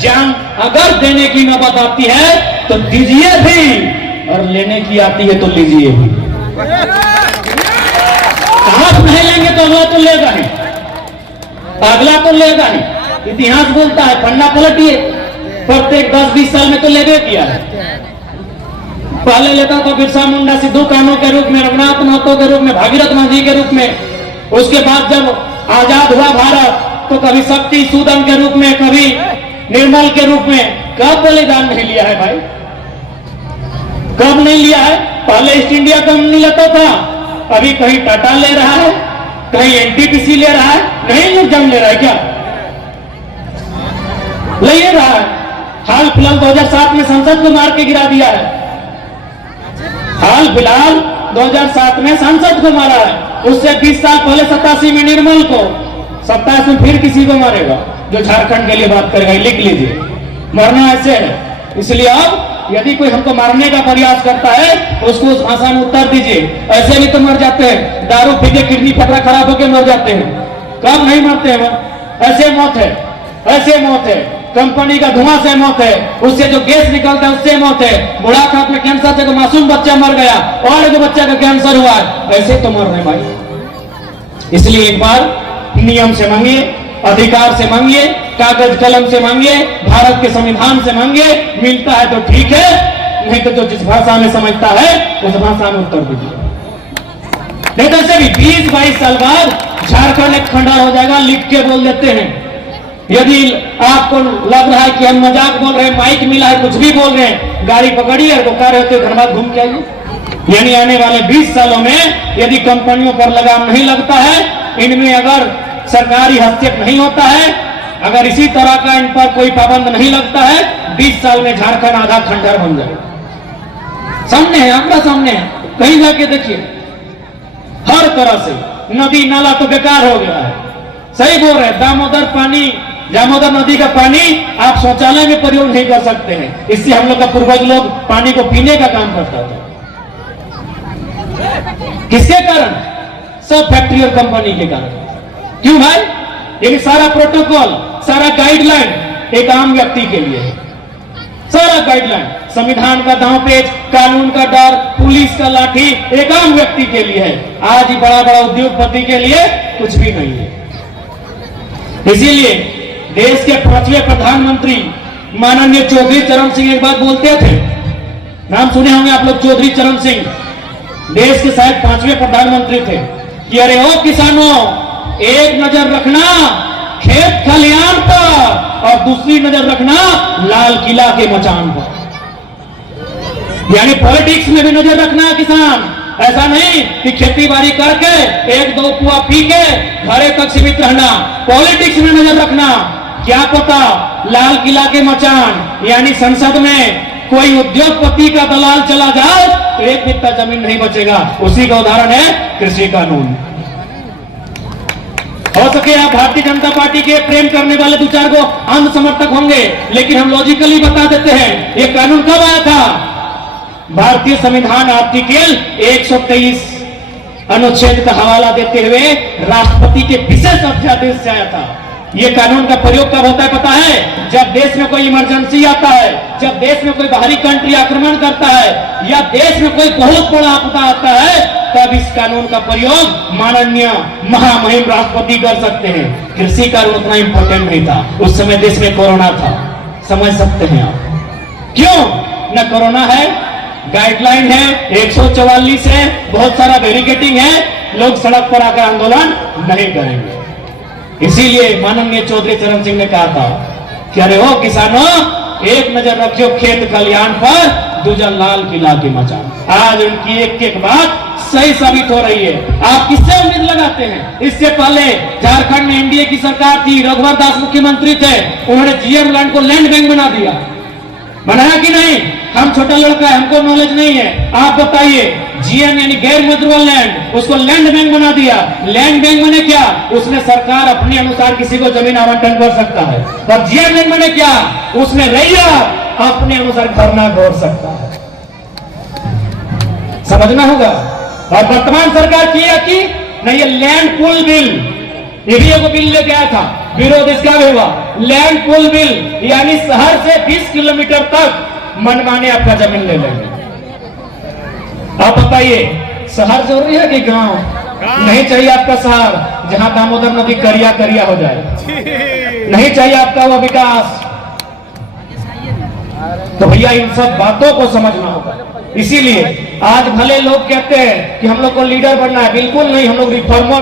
जान अगर देने की नौबत आती है तो दीजिए भी, और लेने की आती है तो लीजिए भी। आप नहीं लेंगे तो अगला तो लेगा ही, अगला तो लेगा ही। इतिहास बोलता है, पन्ना पलटिए, प्रत्येक 10-20 साल में तो लेगे किया है। पहले लेता था बिरसा मुंडा सिद्धू कान्हू के रूप में, रघुनाथ महतो के रूप में, भागीरथ मांझी के रूप में। उसके बाद जब आजाद हुआ भारत तो कभी शक्ति सूदन के रूप में, कभी निर्मल के रूप में। कब बलिदान नहीं लिया है भाई, कब नहीं लिया है? पहले ईस्ट इंडिया कंपनी लेता था, अभी कहीं टाटा ले रहा है, कहीं एनटीपीसी ले रहा है, नहीं लोग जंग ले रहा है क्या? ले रहा है। हाल फिलहाल 2007 में संसद को मार के गिरा दिया है। हाल फिलहाल 2007 में संसद को मारा है। उससे 20 साल पहले 87 में निर्मल को, 27 में फिर किसी को मारेगा जो झारखंड के लिए बात करेगा। लिख लीजिए, मरना ऐसे है। इसलिए अब यदि कोई हमको मारने का प्रयास करता है उसको उस भाषा में उत्तर दीजिए। ऐसे भी तो मर जाते हैं, दारू पी के किडनी पकड़ा खराब होकर मर जाते हैं। कब नहीं मरते हैं? ऐसे मौत है, ऐसे मौत है। कंपनी का धुआं से मौत है, उससे जो गैस निकलता है उससे मौत है। बुढ़ापा में कैंसर से मासूम बच्चा मर गया और एक बच्चा का कैंसर हुआ, ऐसे तो मर रहे भाई। इसलिए एक बार नियम से मांगिए, अधिकार से मांगिए, कागज कलम से मांगिए, भारत के संविधान से मांगिए। मिलता है तो ठीक है, नहीं तो जो जिस भाषा में समझता है उस भाषा में उत्तर दीजिए। नहीं तो ऐसे भी 20-22 साल बाद झारखंड एक खंडर हो जाएगा। लिख के बोल देते हैं। यदि आपको लग रहा है कि हम मजाक बोल रहे हैं, माइक मिला है, कुछ भी बोल रहे हैं, गाड़ी पकड़िए और बोकार होते धनबाद घूम के आइए। यानी आने वाले 20 सालों में यदि कंपनियों पर लगाम नहीं लगता है, इनमें अगर सरकारी हस्तक्षेप नहीं होता है, अगर इसी तरह का इन पर कोई पाबंद नहीं लगता है, 20 साल में झारखंड आधा खंडर बन जाएगा। सामने है, आंकड़ा सामने है, कहीं जाके देखिए। हर तरह से नदी नाला तो बेकार हो गया है। सही बोल रहे, दामोदर नदी का पानी आप शौचालय में प्रयोग नहीं कर सकते हैं। इससे हम लोग का पूर्वज लोग पानी को पीने का काम करता था। किसके कारण? सब फैक्ट्री और कंपनी के कारण। क्यों भाई? ये सारा प्रोटोकॉल, सारा गाइडलाइन एक आम व्यक्ति के लिए है। सारा गाइडलाइन, संविधान का दांवपेच, कानून का डर, पुलिस का लाठी एक आम व्यक्ति के लिए है। आज ही बड़ा बड़ा उद्योगपति के लिए कुछ भी नहीं है। इसीलिए देश के 5वें प्रधानमंत्री माननीय चौधरी चरण सिंह एक बात बोलते थे, नाम सुने होंगे आप लोग, चौधरी चरण सिंह देश के शायद 5वें प्रधानमंत्री थे, कि अरे ओ किसानों, एक नजर रखना खेत खलियान पर और दूसरी नजर रखना लाल किला के मचान पर। यानी पॉलिटिक्स में भी नजर रखना किसान। ऐसा नहीं कि खेती बाड़ी करके 1-2 पुआ पी के घरे तक सीमित रहना। पॉलिटिक्स में नजर रखना। क्या पता लाल किला के मचान यानी संसद में कोई उद्योगपति का दलाल चला जाए तो 1 बित्ता जमीन नहीं बचेगा। उसी का उदाहरण है कृषि कानून। हो सके आप भारतीय जनता पार्टी के प्रेम करने वाले 2-4 को अंध समर्थक होंगे, लेकिन हम लॉजिकली बता देते हैं ये कानून कब आया था? भारतीय संविधान आर्टिकल 123 अनुच्छेद का हवाला देते हुए राष्ट्रपति के विशेष अध्यादेश से आया था। यह कानून का प्रयोग कब होता है पता है? जब देश में कोई इमरजेंसी आता है, जब देश में कोई बाहरी कंट्री आक्रमण करता है या देश में कोई बहुत बड़ा आपदा आता है, तब इस कानून का प्रयोग माननीय महामहिम राष्ट्रपति कर सकते हैं। कृषि कानून उतना इंपॉर्टेंट नहीं था उस समय, देश में कोरोना था। समझ सकते हैं आप क्यों? न कोरोना है, गाइडलाइन है, 144 है, बहुत सारा बैरिकेडिंग है, लोग सड़क पर आकर आंदोलन नहीं करेंगे। इसीलिए माननीय चौधरी चरण सिंह ने कहा था कि अरे ओ किसानों, एक नजर रखियो खेत खलियान पर, दूजा लाल किला के मचान। आज उनकी एक बात सही साबित हो रही है। आप किससे उम्मीद लगाते हैं? इससे पहले झारखंड में एनडीए की सरकार थी, रघुवर दास मुख्यमंत्री थे, उन्होंने जीएम लैंड को लैंड बैंक बना दिया। बनाया कि नहीं? हम छोटा लड़का है, हमको नॉलेज नहीं है। आप बताइए, जीएम यानी गैर मजरूल लैंड, उसको लैंड बैंक बना दिया। लैंड बैंक बने क्या? उसमें सरकार अपने अनुसार किसी को जमीन आवंटन कर सकता है। और जीएम बैंक बने क्या? उसमें रैया अपने अनुसार भरना खोल सकता है। समझना होगा। और वर्तमान सरकार किया कि नहीं, ये लैंड पूल बिल, ये भी एक बिल लेके आया था विरोध इसका भी हुआ। लैंड पूल बिल, यानी शहर से 20 किलोमीटर तक मनमाने आपका जमीन ले लेंगे। आप बताइए, शहर जरूरी है कि गांव? नहीं चाहिए आपका शहर जहां दामोदर नदी करिया करिया हो जाए। नहीं चाहिए आपका वो विकास। तो भैया इन सब बातों को समझना होगा। इसीलिए आज भले लोग कहते हैं कि हम लोग को लीडर बनना है, बिल्कुल नहीं, हम लोग रिफॉर्मर